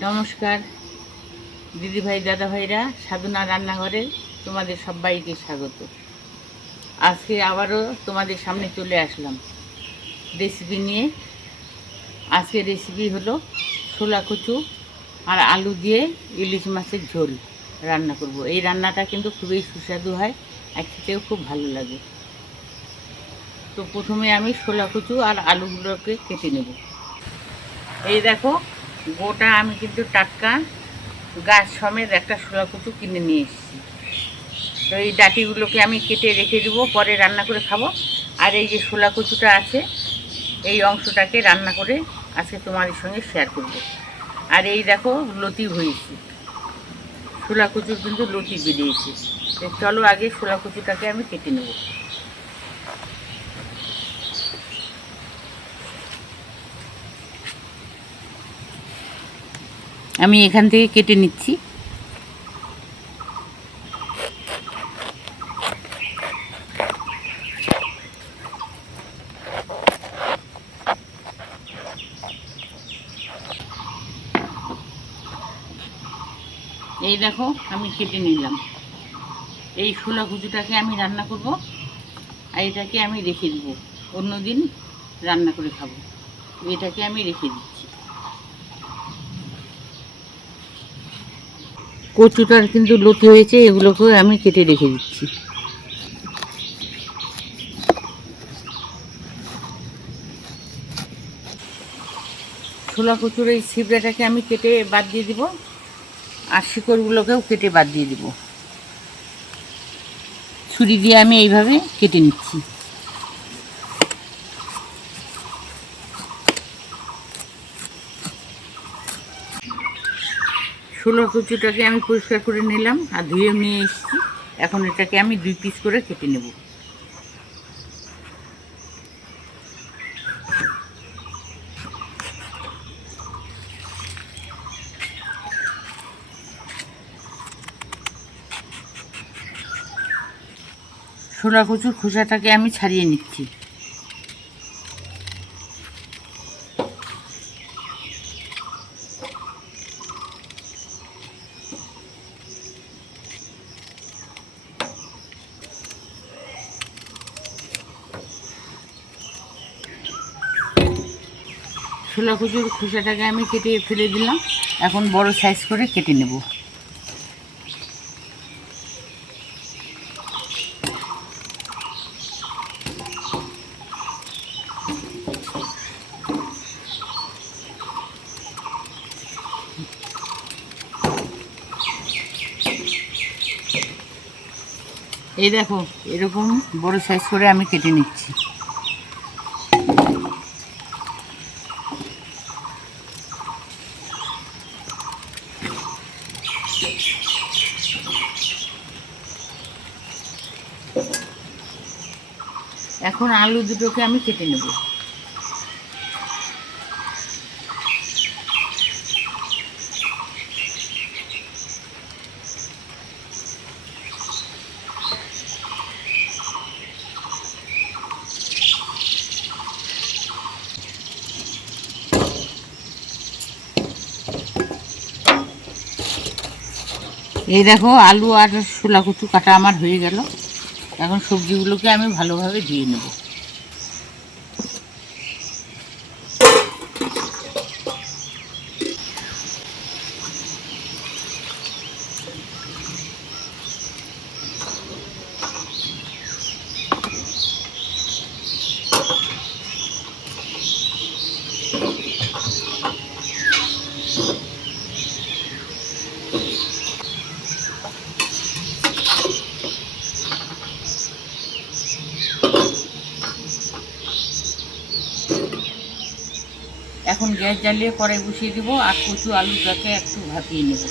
নমস্কার দিদিভাই দাদাভাইরা, সাধনা রান্নাঘরে তোমাদের সবাইকে স্বাগত। আজকে আবারও তোমাদের সামনে চলে আসলাম রেসিপি নিয়ে। আজকের রেসিপি হলো ছোলা কচু আর আলু দিয়ে ইলিশ মাছের ঝোল রান্না করব। এই রান্নাটা কিন্তু খুবই সুস্বাদু হয় আর খেতেও খুব ভালো লাগে। তো প্রথমে আমি ছোলা কচু আর আলুগুলোকে কেটে নেব। এই দেখো, গোটা আমি কিন্তু টাটকা গাছ সমেত একটা ছোলা কচু কিনে নিয়ে এসেছি। তো এই ডাঁটিগুলোকে আমি কেটে রেখে দেবো, পরে রান্না করে খাবো। আর এই যে ছোলা কচুটা আছে, এই অংশটাকে রান্না করে আজকে তোমাদের সঙ্গে শেয়ার করব। আর এই দেখো, লতি হয়েছে, ছোলা কচুর কিন্তু লতি বেরিয়েছে। তো চলো আগে ছোলা কচুটাকে আমি কেটে নেব। আমি এখান থেকে কেটে নিচ্ছি। এই দেখো, আমি কেটে নিলাম। এই ছোলা কচুটাকে আমি রান্না করব, আর এটাকে আমি রেখে দেব, অন্যদিন রান্না করে খাবো। এটাকে আমি রেখে দিচ্ছি। কচুটার কিন্তু লতি হয়েছে, এগুলোকে আমি কেটে রেখে দিচ্ছি। ছোলা কচুর এই ছিবড়াটাকে আমি কেটে বাদ দিয়ে দিব, আর শিকড়গুলোকেও কেটে বাদ দিয়ে দিব। ছুরি দিয়ে আমি এইভাবে কেটে নিচ্ছি। ছোলা কচুটাকে আমি পরিষ্কার করে নিলাম আর ধুয়ে নিয়ে এসেছি। এখন এটাকে আমি 2 পিস করে কেটে নেব। ছোলা কচুর খোসাটাকে আমি ছাড়িয়ে নিচ্ছি। ছোলা কচুর খোসাটাকে আমি কেটে ফেলে দিলাম। এখন বড় সাইজ করে কেটে নেব। এই দেখো, এরকম বড় সাইজ করে আমি কেটে নিচ্ছি। এখন আলু দুটোকে আমি কেটে নেব। এই দেখো, আলু আর ছোলা কচু কাটা আমার হয়ে গেল। এখন সবজিগুলোকে আমি ভালোভাবে ধুয়ে নেব। এখন গ্যাস জ্বালিয়ে কড়াই বসিয়ে দেবো আর কচু আলুটাকে একটু ভাপিয়ে নেব।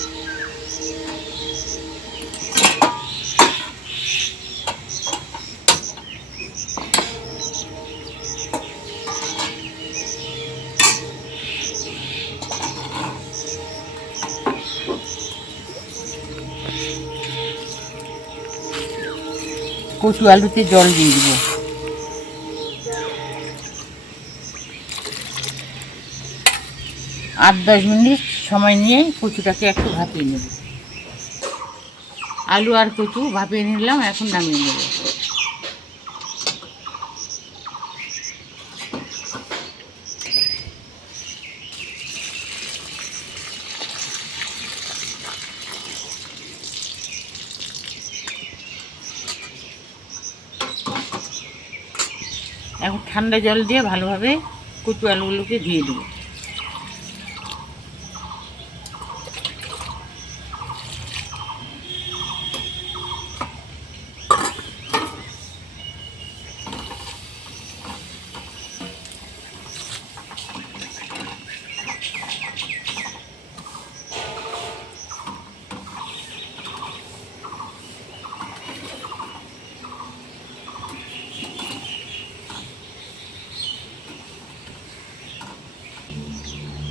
কচু আলুতে জল দিয়ে দেবো। 8-10 মিনিট সময় নিয়ে কচুটাকে একটু ভাপিয়ে নেব। আলু আর কচু ভাপিয়ে নিলাম, এখন নামিয়ে নেব। এখন ঠান্ডা জল দিয়ে ভালোভাবে কচু আলুগুলোকে ধুয়ে দেবো।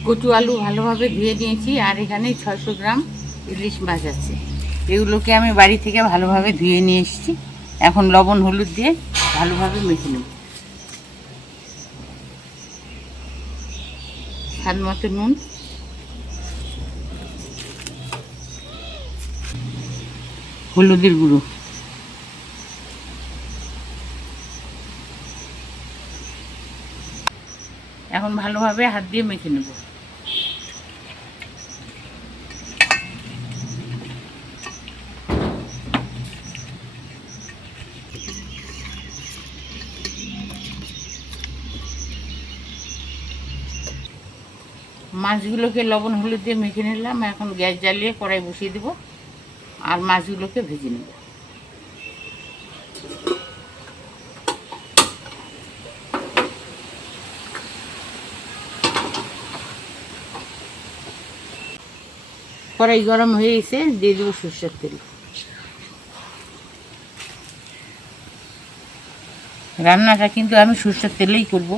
কচু আলু ভালোভাবে ধুয়ে নিয়েছি, আর এখানে 600 গ্রাম ইলিশ মাছ আছে। এগুলোকে আমি বাড়ি থেকে ভালোভাবে ধুয়ে নিয়ে এসেছি। এখন লবণ হলুদ দিয়ে ভালোভাবে মেখে নেব। স্বাদ মতো নুন, হলুদের গুঁড়ো, এখন ভালোভাবে হাত দিয়ে মেখে নেব। মাছগুলোকে লবণ হলুদ দিয়ে মেখে নিলাম। এখন গ্যাস জ্বালিয়ে কড়াই বসিয়ে দেব আর মাছগুলোকে ভেজে নেব। কড়াই গরম হয়ে এসে দিয়ে দেবো সরষের তেল। রান্নাটা কিন্তু আমি সরষের তেলেই করব।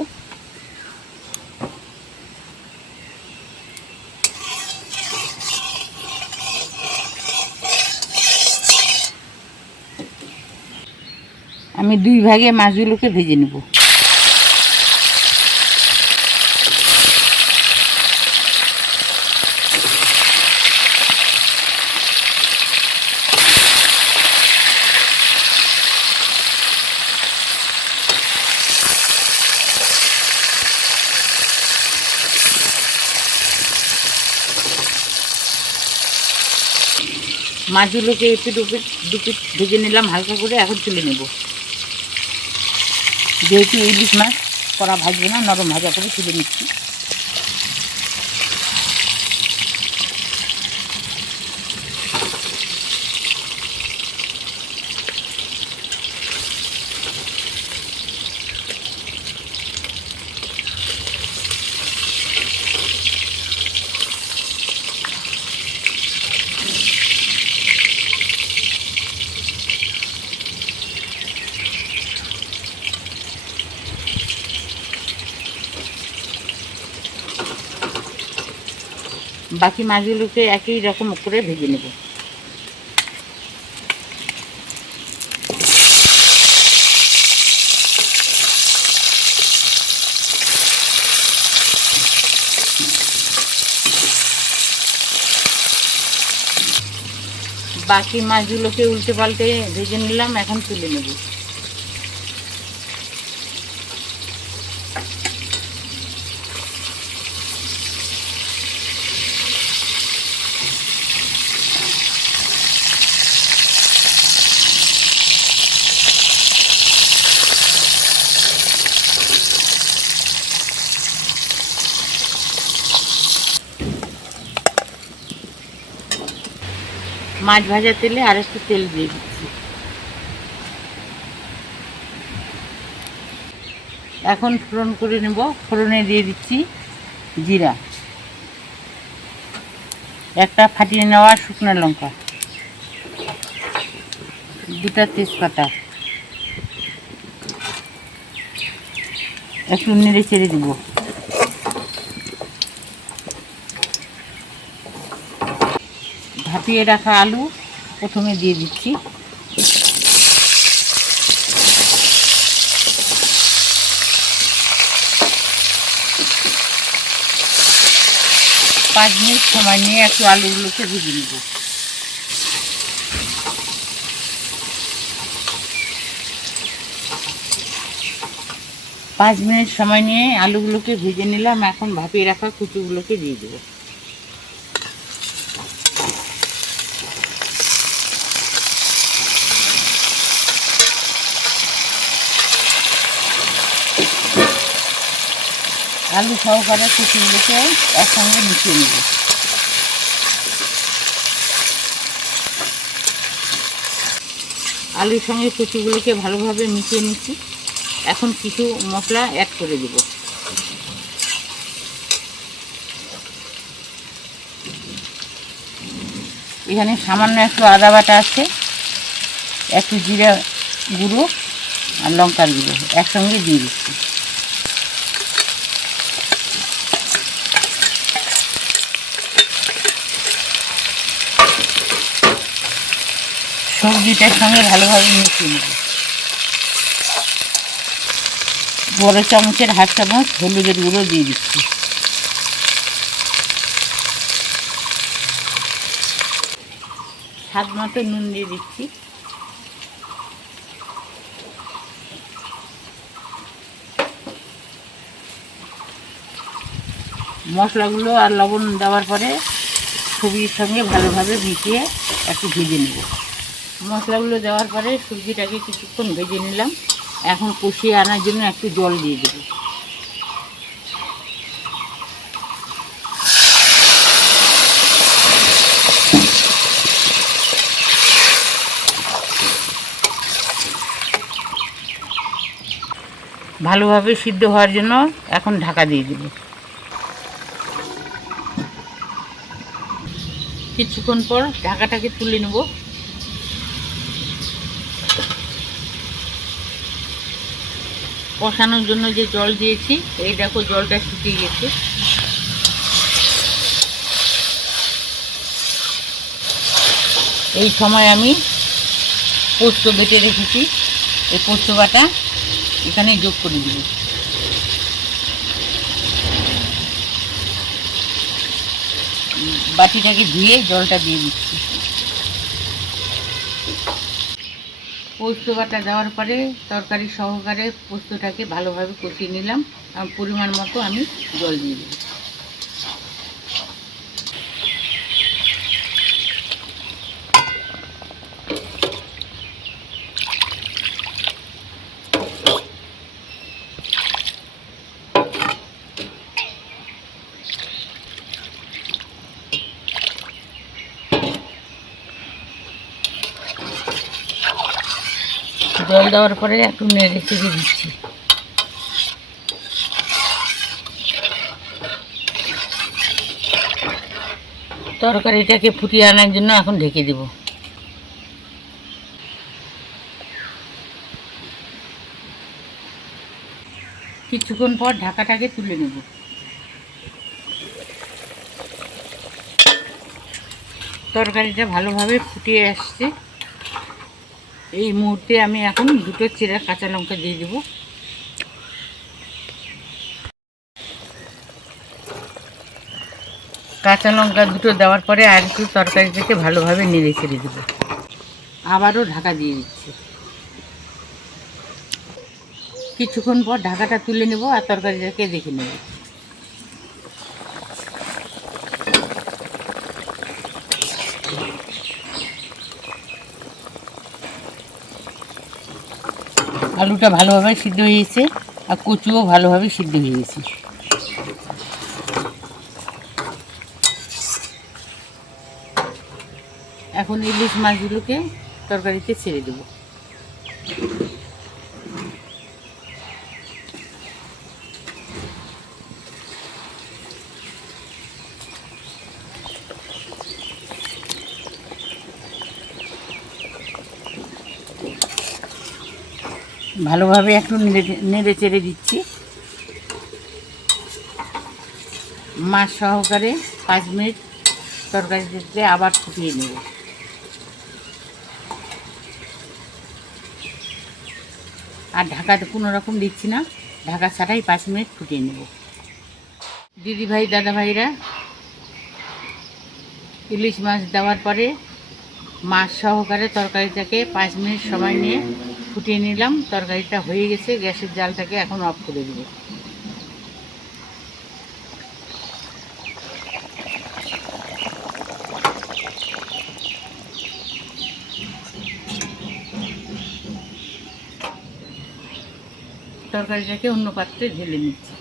আমি 2 ভাগে মাছগুলোকে ভেজে নেব। মাছগুলোকে এপিট ওপিট দুপিট ভেজে নিলাম হালকা করে। এখন তুলে নেব। যেহেতু ইলিশ মাছ কড়া ভাজবে না, নরম ভাজা করে তুলে নিচ্ছি। বাকি মাছগুলোকে একই রকম করে ভেজে নেব। বাকি মাছগুলোকে উল্টে পাল্টে ভেজে নিলাম। এখন তুলে নেব। মাছ ভাজা তেলে আর একটু তেল দিয়ে দিচ্ছি। এখন ফোড়ন করে নেব। ফোড়নে দিয়ে দিচ্ছি জিরা, একটা ফাটিয়ে নেওয়া শুকনো লঙ্কা, 2টা তেজপাতা, একটু নেড়ে চেড়ে দেব। ভাপিয়ে রাখা আলু প্রথমে দিয়ে দিচ্ছি। 5 মিনিট সময় নিয়ে একটু আলুগুলোকে ভেজে নেব। পাঁচ মিনিট সময় নিয়ে আলুগুলোকে ভেজে নিলাম। এখন ভাপিয়ে রাখা কুচুগুলোকে দিয়ে দেবো। আলু সহকারে কুচুগুলোকে একসঙ্গে মিশিয়ে নেব। আলুর সঙ্গে কুচুগুলোকে ভালোভাবে মিশিয়ে নিচ্ছি। এখন কিছু মশলা অ্যাড করে দেব। এখানে সামান্য একটু আদা বাটা আছে, একটু জিরা গুঁড়ো আর লঙ্কার গুঁড়ো একসঙ্গে দিয়ে দিচ্ছি। সবজিটার সঙ্গে ভালোভাবে মিশিয়ে নেব। বড় চামচের হাফ চামচ হলুদের গুঁড়ো দিয়ে দিচ্ছি। স্বাদ মতো নুন দিয়ে দিচ্ছি। মশলাগুলো আর লবণ দেওয়ার পরে সবজির সঙ্গে ভালোভাবে মিশিয়ে একটু ভেজে নেব। মশলাগুলো দেওয়ার পরে সবজিটাকে কিছুক্ষণ ভেজে নিলাম। এখন কষিয়ে আনার জন্য একটু জল দিয়ে দেব। ভালোভাবে সিদ্ধ হওয়ার জন্য এখন ঢাকা দিয়ে দেব। কিছুক্ষণ পর ঢাকাটাকে তুলে নেব। কষানোর জন্য যে জল দিয়েছি, এই দেখো জলটা শুকিয়ে গেছে। এই সময় আমি পোস্ত বেটে রেখেছি, এই পোস্ত বাটা এখানে যোগ করে দিব। বাটিটাকে ধুয়ে জলটা দিয়ে দিচ্ছি। পোস্ত বাটা দেওয়ার পরে তরকারি সহকারে পোস্তটাকে ভালোভাবে কষিয়ে নিলাম। পরিমাণ মতো আমি জল দিয়ে দেব। জল দেওয়ার পরে একটু নেড়ে চেড়ে দিচ্ছি। তরকারিটাকে ফুটিয়ে আনার জন্য এখন ঢেকে দেব। কিছুক্ষণ পর ঢাকাটাকে তুলে নেব। তরকারিটা ভালোভাবে ফুটিয়ে আসছে। এই মুহূর্তে আমি এখন দুটো চেরা কাঁচা লঙ্কা দিয়ে দেব। কাঁচা লঙ্কা দুটো দেওয়ার পরে আর একটু তরকারিটাকে ভালোভাবে নেড়ে ছেড়ে দেব। আবারও ঢাকা দিয়ে দিচ্ছি। কিছুক্ষণ পর ঢাকাটা তুলে নেব আর তরকারিটাকে দেখে নেব। আলুটা ভালোভাবে সিদ্ধ হয়ে গেছে আর কচুও ভালোভাবে সিদ্ধ হয়ে গেছে। এখন ইলিশ মাছগুলোকে তরকারিতে ছেড়ে দেব। ভালোভাবে একটু নেড়ে চেড়ে দিচ্ছি। মাছ সহকারে 5 মিনিট তরকারিতে আবার ফুটিয়ে নেব। আর ঢাকাতে কোনো রকম দিচ্ছি না, ঢাকা ছাড়াই 5 মিনিট ফুটিয়ে নেব। দিদিভাই দাদাভাইরা, ইলিশ মাছ দেওয়ার পরে মাছ সহকারে তরকারিটাকে 5 মিনিট সময় নিয়ে ফুটিয়ে নিলাম। তরকারিটা হয়ে গেছে, গ্যাসের জালটাকে এখন অফ করে দেব। তরকারিটাকে অন্য পাত্রে ঢেলে নিচ্ছি।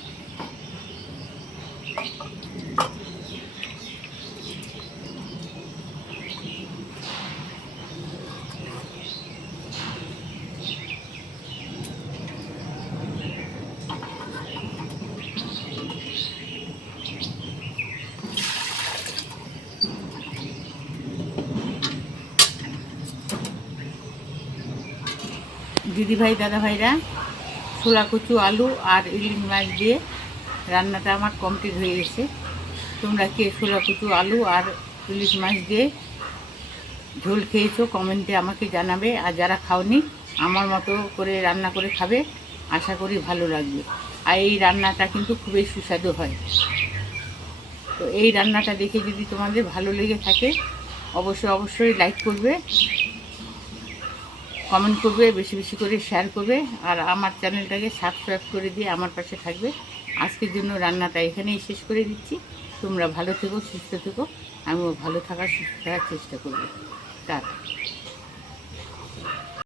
দিদিভাই দাদাভাইরা, ছোলা কচু আলু আর ইলিশ মাছ দিয়ে রান্নাটা আমার কমপ্লিট হয়ে গেছে। তোমরা কে ছোলা কচু আলু আর ইলিশ মাছ দিয়ে ঝোল খেয়েছো কমেন্টে আমাকে জানাবে। আর যারা খাওনি আমার মতো করে রান্না করে খাবে, আশা করি ভালো লাগবে। আর এই রান্নাটা কিন্তু খুবই সুস্বাদু হয়। তো এই রান্নাটা দেখে যদি তোমাদের ভালো লেগে থাকে অবশ্যই লাইক করবে, কমেন্ট করবে, বেশি বেশি করে শেয়ার করবে, আর আমার চ্যানেলটাকে সাবস্ক্রাইব করে দিয়ে আমার পাশে থাকবে। আজকের জন্য রান্নাটা এখানেই শেষ করে দিচ্ছি। তোমরা ভালো থেকো, সুস্থ থেকো, আমিও ভালো থাকার সুস্থ থাকার চেষ্টা করবো। টাটা।